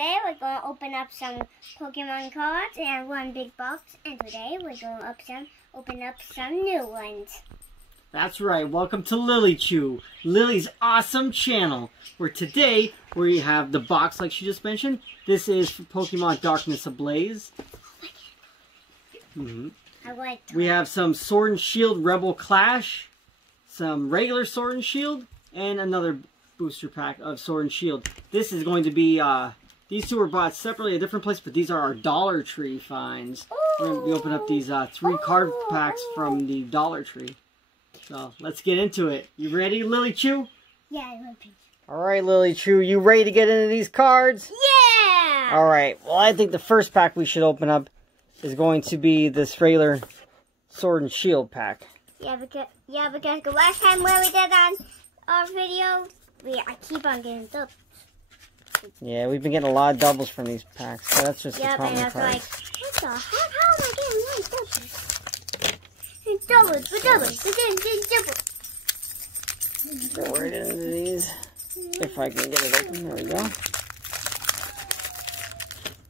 today we're going to open up some Pokemon cards and one big box. And today we're going to open up some new ones. That's right. Welcome to Lily Chew, Lily's awesome channel. Where today we have the box like she just mentioned. This is for Pokemon Darkness Ablaze. We have some Sword and Shield Rebel Clash, some regular Sword and Shield, and another booster pack of Sword and Shield. This is going to be, these two were bought separately at a different place, but these are our Dollar Tree finds. We're going to be opening up these 3 card packs from the Dollar Tree. So, let's get into it. You ready, Lily Chew? Yeah, I'm ready. Alright, Lily Chew, you ready to get into these cards? Yeah! Alright, well I think the first pack we should open up is going to be this regular Sword and Shield pack. Yeah, because the last time when we did on our video, I keep on getting doubles. Yeah, we've been getting a lot of doubles from these packs, so that's just the common and I was card. like, what the heck? How am I getting more doubles? Doubles. Go right into these. If I can get it open. There we go.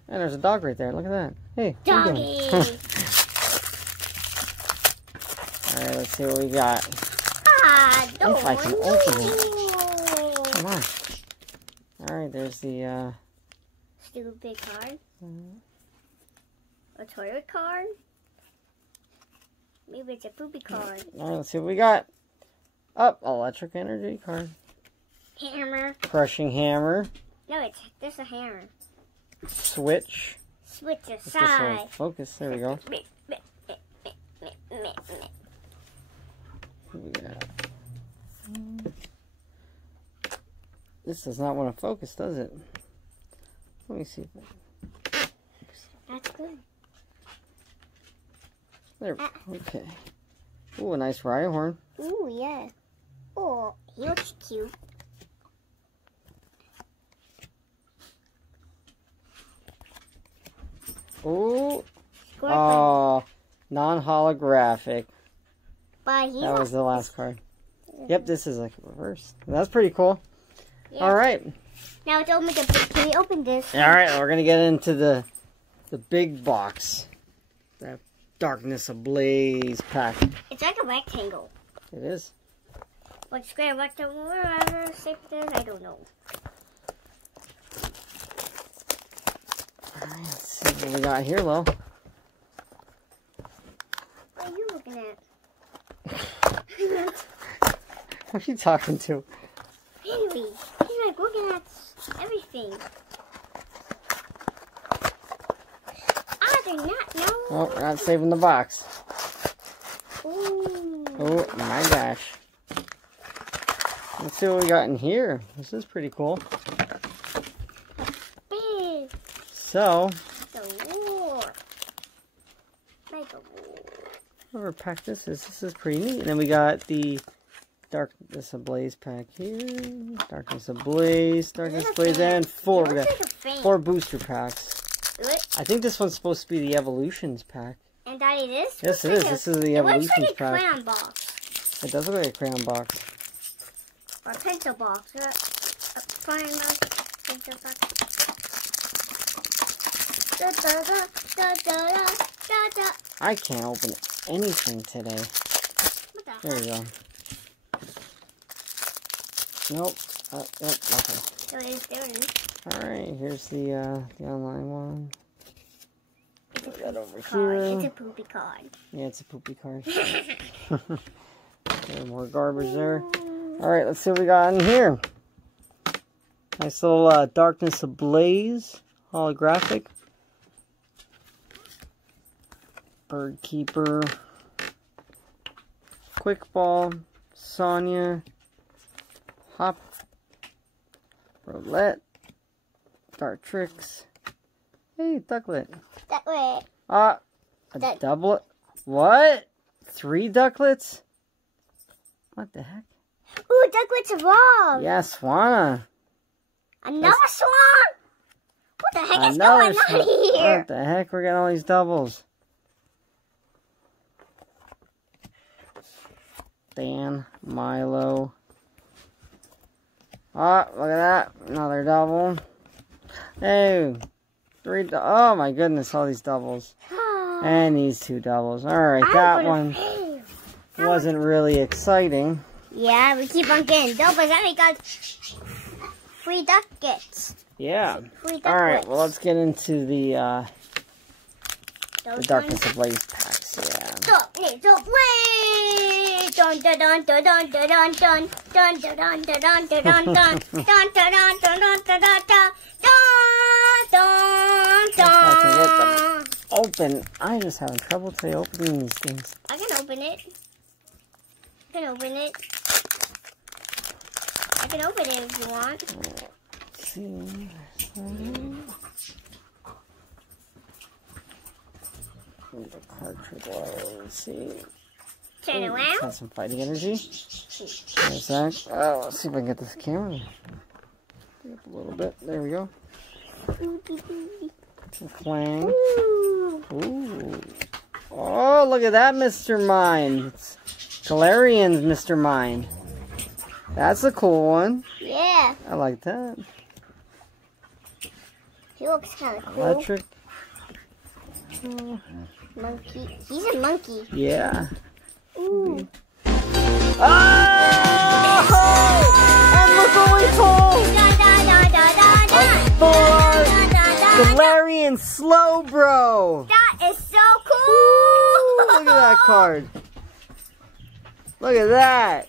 And there's a dog right there. Look at that. Hey, Doggy. Alright, let's see what we got. If I can open it. Come on. Alright, there's the Stupid card. A toilet card. Maybe it's a poopy card. Alright, let's see what we got. Electric energy card. Hammer. Crushing hammer. No, this a hammer. Switch. Switch Let's get aside. some focus. There we go. What we got? This does not want to focus, does it? Let me see. That's good. There. Okay. Ooh, a nice Rhyhorn. Ooh, yeah. Oh, he looks cute. Ooh. Scorpion. Non-holographic. But That was the last card. Yep, this is like a reverse. That's pretty cool. Yeah. All right. Now it's open. Can we open this? All right, we're gonna get into the big box. That Darkness Ablaze pack. It's like a rectangle. It is. Like square, rectangle, whatever shape it is, I don't know. All right, let's see what we got here, Lo. What are you looking at? Who are you talking to? Henry. He's like looking at everything. They're not, no. Oh, we're not saving the box. Ooh. Oh my gosh. Let's see what we got in here. This is pretty cool. Big. So, The war. Like a war. whatever pack this is pretty neat. And then we got the Darkness Ablaze pack here. Darkness Ablaze, and 4. We got 4 booster packs. I think this one's supposed to be the Evolutions pack. And Daddy, this? Yes, it is. This is the Evolutions looks like a pack. crayon box. It does look like a crayon box. Or a pencil box. A crayon box. Pencil box. Da, da, da, da, da, da, da. I can't open anything today. What the There we go. Nope. Yep, okay. There it is. Alright, here's the online one. It's a Put that over card. here. It's a poopy card. Yeah, it's a poopy card. More garbage there. Alright, let's see what we got in here. Nice little Darkness Ablaze holographic. Bird Keeper. Quick Ball. Sonya. Hop. Roulette. Dartrix. Hey, Ducklet. That way. A doublet. What? 3 Ducklets? What the heck? Ooh, Ducklet's evolved. Yeah, Swanna. Another swan? What the heck is going on here? What the heck? We're getting all these doubles. Dan, Milo. Oh, look at that. Another double. Hey, oh my goodness, all these doubles. And these 2 doubles. Alright, that one wasn't really exciting. Yeah, we keep on getting doubles and we got free ducats. Yeah. Free Alright, well let's get into the Darkness Ablaze packs. Yeah. Darkness Ablaze! Dun dun dun dun dun dun dun dun dun dun dun dun dun dun dun dun dun dun dun dun I can get them open. I'm just having trouble today opening these things. I can open it. I can open it. I can open it if you want. Let's see. The cartridge. Let's see. Turn around. Got some fighting energy. There's that. Oh, let's see if I can get this camera. Up a little bit. There we go. Some clang. Ooh. Oh, look at that, Mr. Mime. It's Galarian's Mr. Mime. That's a cool one. Yeah. I like that. He looks kind of cool. Electric. Monkey. He's a monkey. Yeah. Ooh. Oh! And look what we pulled! Galarian Slowbro! That is so cool! Look at that card. Look at that.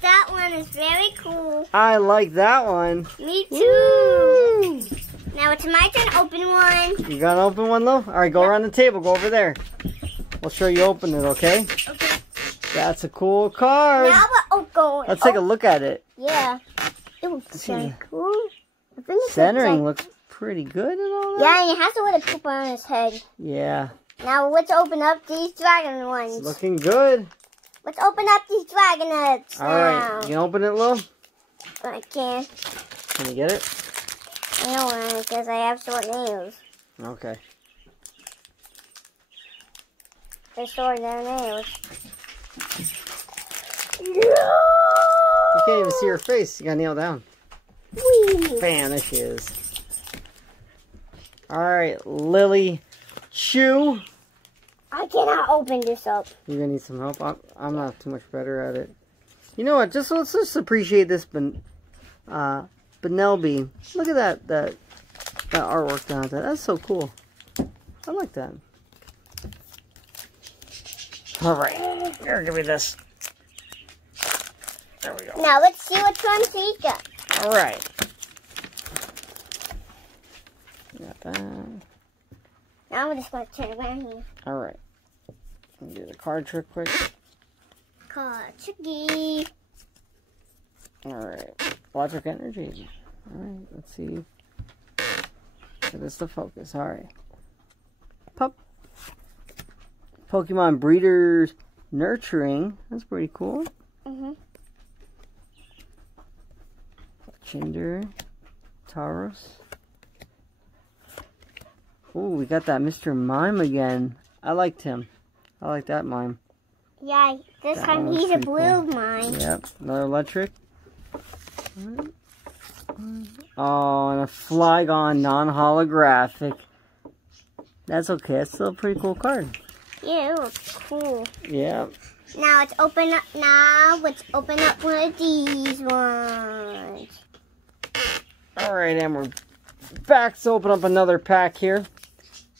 That one is very cool. I like that one. Me too. Now it's my turn to open one. You got to open one though? Alright, go around the table. Go over there. We'll show you open it, okay? Okay. That's a cool card. Now we're going. Let's take a look at it. Yeah. It looks very cool. I think it Centering looks looks pretty good and all that. Yeah, and he has to wear the pooper on his head. Yeah. Now let's open up these dragon ones. It's looking good. Let's open up these dragon nuts. Alright, you can open it, Lil? I can. Can you get it? I know because I have short nails. Okay. They're short their nails. You can't even see her face. You gotta kneel down. Whee! Bam, there she is. Alright, Lily Chew. I cannot open this up. You're gonna need some help. I'm not too much better at it. You know what? Let's just appreciate this Benelby. Look at that artwork down there. That's so cool. I like that. Alright, here, give me this. There we go. Now let's see which ones he got. Alright. Got that. Now I'm just going to turn around here. Alright. Do the card trick quick. Card tricky. Alright. Electric energy. Alright, let's see. So this is the focus. Alright. Pup. Pokemon Breeders Nurturing. That's pretty cool. Chinder. Tauros. Ooh, we got that Mr. Mime again. I liked him. I like that Mime. Yeah, this That time one was he's a pretty blue cool. mine. Yep, another electric. Oh, and a Flygon non-holographic. That's okay. That's still a pretty cool card. Yeah, it looks cool. Yeah. Now let's open up. Now let's open up one of these ones. All right, and we're back to open up another pack here.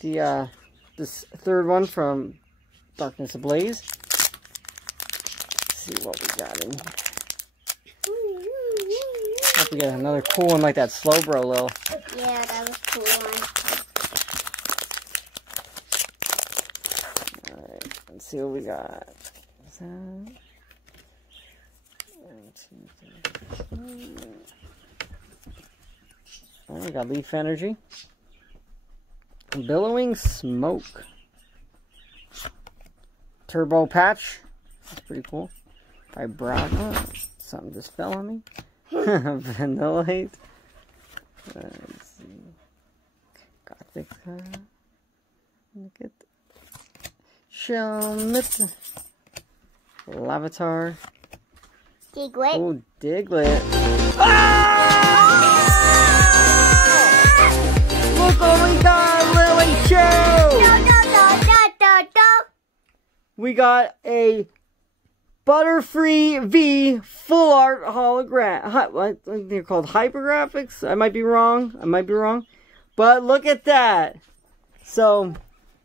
The this third one from Darkness Ablaze. Let's see what we got in here. Hope we get another cool one like that Slowbro, Lil. Yeah, that was a cool one. Alright, let's see what we got. Is that... 1, 2, 3, 4. Alright, we got Leaf Energy. Billowing Smoke. Turbo Patch. That's pretty cool. Vibrato. Something just fell on me. Vanillite. Let's see. Gothic. Look at that. Shelmet. Lavatar. Diglett. Oh, Diglett. we got a Butterfree V full art hologram. What they're called, hypergraphics? I might be wrong. But look at that. So,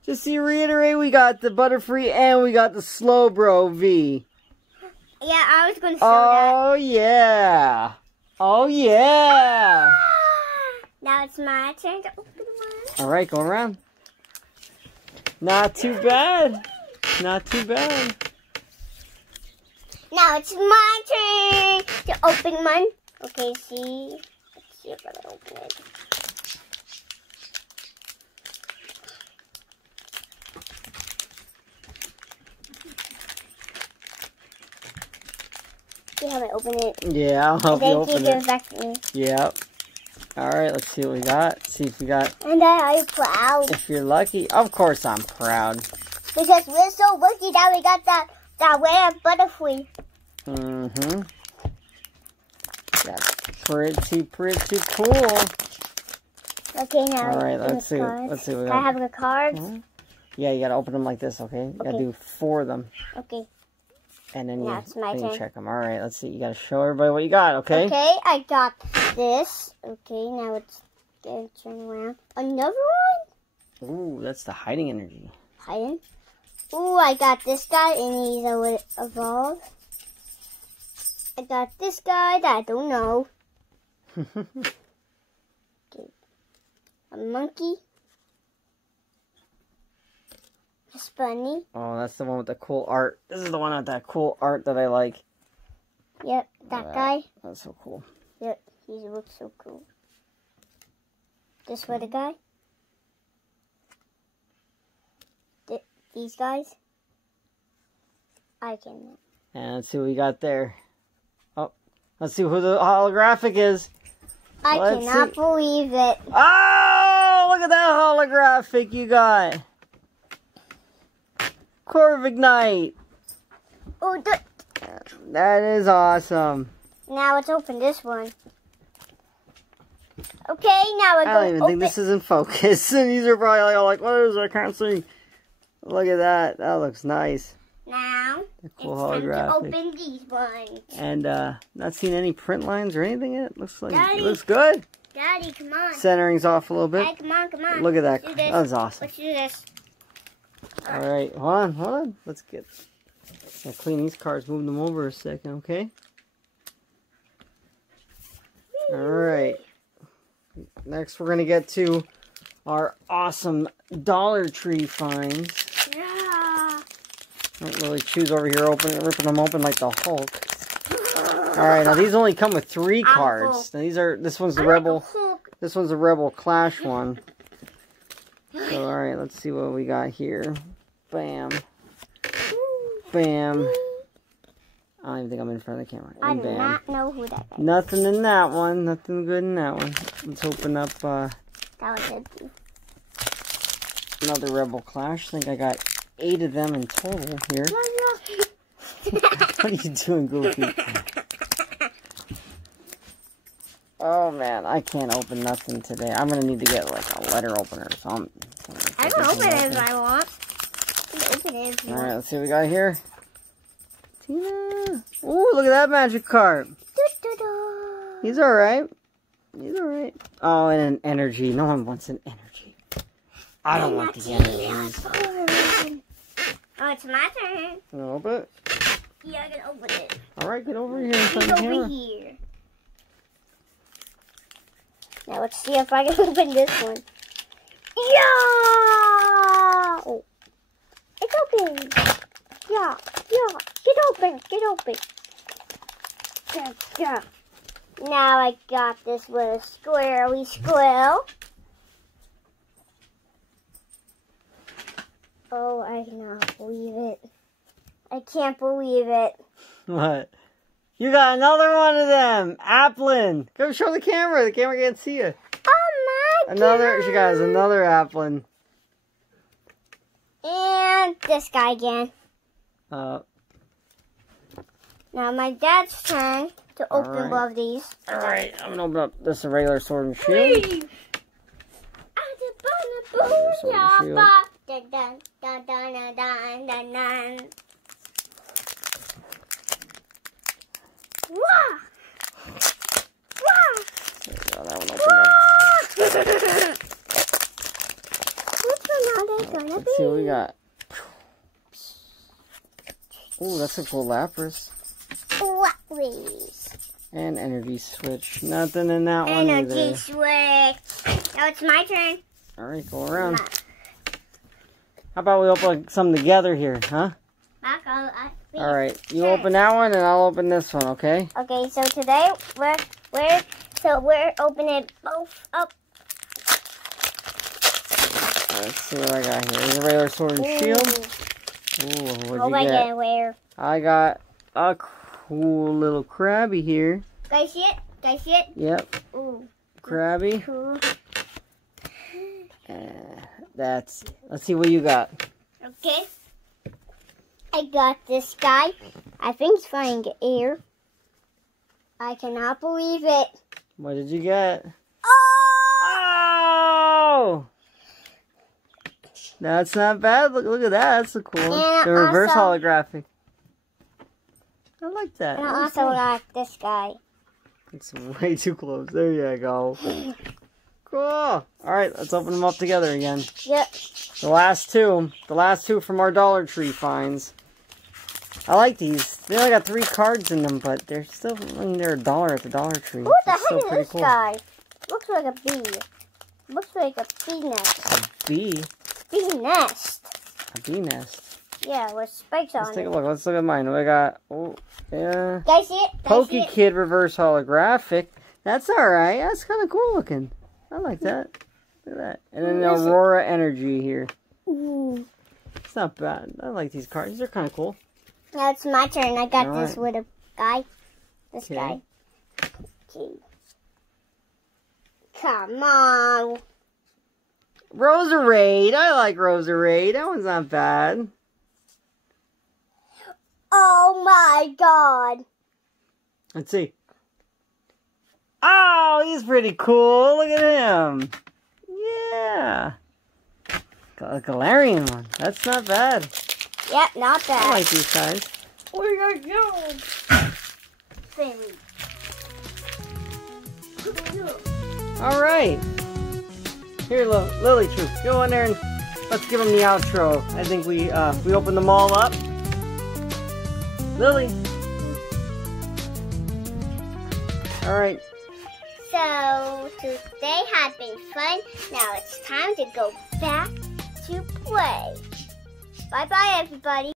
just to reiterate, we got the Butterfree and we got the Slowbro V. Yeah, I was going to show that. Oh, yeah. Oh, yeah. Now it's my turn to open one. Alright, go around. Not too bad. Not too bad. Now it's my turn to open one. Okay, let's see if I can open it. See how I open it? Yeah, I'll help you open And then it. give it back to me. Yep. Alright, let's see what we got. See if we got... And I'm proud. If you're lucky. Of course I'm proud. Because we're so lucky that we got that rare Butterfree. Mm-hmm. That's pretty cool. Okay, now Alright, let's see. Let's see what we got. I have the cards. Yeah, you gotta open them like this, okay? You gotta do 4 of them. Okay. And then Now it's my you turn. check them. Alright, let's see. You gotta show everybody what you got, okay? Okay, I got this. Okay, now it's gonna turn around. Another one? Ooh, that's the hiding energy. Hiding. Ooh, I got this guy and he's a evolve. I got this guy that I don't know. Okay. A monkey. A bunny. Oh, that's the one with the cool art. This is the one with that cool art that I like. Yep, that guy. That's so cool. Yep, he looks so cool. This other guy. These guys. I can. And let's see what we got there. Oh, let's see who the holographic is. I cannot believe it. Oh, look at that holographic you got. Corviknight. Oh, that is awesome. now let's open this one. Okay, now we're I don't going even to think this is in focus. And these are probably all like, what is it? I can't see. Look at that. That looks nice. Now, Cool it's time to holographic. open these ones. And not seen any print lines or anything yet. Looks like Daddy. it looks good. Daddy, come on. Centering's off a little bit. Daddy, come on. Look at that. Let's do this. That was awesome. Let's do this. All right, hold on. Let's I'll clean these cards, move them over a second, okay? All right. Next, we're gonna get to our awesome Dollar Tree finds. Yeah. Don't really choose over here, ripping them open like the Hulk. All right, now these only come with 3 cards. Now this one's the Rebel. This one's the Rebel Clash one. So, all right, let's see what we got here. Bam. Bam. I don't even think I'm in front of the camera. I And do bam. not know who that is. Nothing in that one. Nothing good in that one. Let's open up That was it. another Rebel Clash. I think I got 8 of them in total here. What are you doing, Goofy? Oh, man. I can't open nothing today. I'm going to need to get, like, a letter opener or something. I can open it if I want. I can open it if you All right, want. let's see what we got here. Tina. Ooh, look at that magic card. Du-du-du. He's all right. He's all right. Oh, and an energy. No one wants an energy. I don't want the energies. Oh, it's my turn. No, but Yeah, I can open it. all right, get over here in front He's of the over camera. here. Now let's see if I can open this one. Yeah! Oh. It's open. Yeah. Get open. Yeah. Now I got this little squirrely squirrel. Oh, I cannot believe it. I can't believe it. What? You got another one of them. Applin. Go show the camera. The camera can't see you. Oh my Another. God. She got another Applin. And this guy again. Now my dad's turn to open right. one of these. All right, I'm gonna open up this regular sword and shield. Sword and shield. one are they gonna be? Let's see what we got. Ooh, that's a cool Lapras. What, please? And energy switch. Nothing in that one either. Energy switch. Now it's my turn. Alright, go around. How about we open some together here, huh? Alright, you open that one and I'll open this one, okay? Okay, so today we're opening both up. Let's see what I got here. Here's a regular Sword and Shield. Ooh, what'd you get? Where? I got a cool little Krabby here. Guys see it? Guys see it? Yep. Ooh. Krabby. Cool. Let's see what you got. Okay. I got this guy. I think he's flying air. I cannot believe it. What did you get? Oh! Oh! That's not bad. Look at that. That's so cool. And The reverse also, holographic. I like that. And I also got this guy. It's way too close. There you go. Cool. All right, let's open them up together again. Yep. The last two from our Dollar Tree finds. I like these. They only got 3 cards in them, but they're still, I mean, they're $1 at the Dollar Tree. What the It's heck is this guy? Looks like a bee. Looks like a bee nest. A bee? Bee nest. A bee nest. Yeah, with spikes on it. Let's take a look. Let's look at mine. We got, oh, yeah. Guys see it? Guys see it? Kid reverse holographic. That's alright. That's kind of cool looking. I like that. Look at that. And then the Aurora Energy here. Ooh. It's not bad. I like these cards. They're kind of cool. Now it's my turn. I got All this with a guy. This Okay. guy. Okay. Come on. Roserade. I like Roserade. That one's not bad. Oh my god. Let's see. Oh, he's pretty cool. Look at him. Yeah. Got a Galarian one. That's not bad. Yep, not bad. I like these guys. Where are you? All right. Here, Lily Troop, go in there and let's give them the outro. I think we opened them all up. Lily. All right. So, today has been fun. Now it's time to go back to play. Bye-bye, everybody.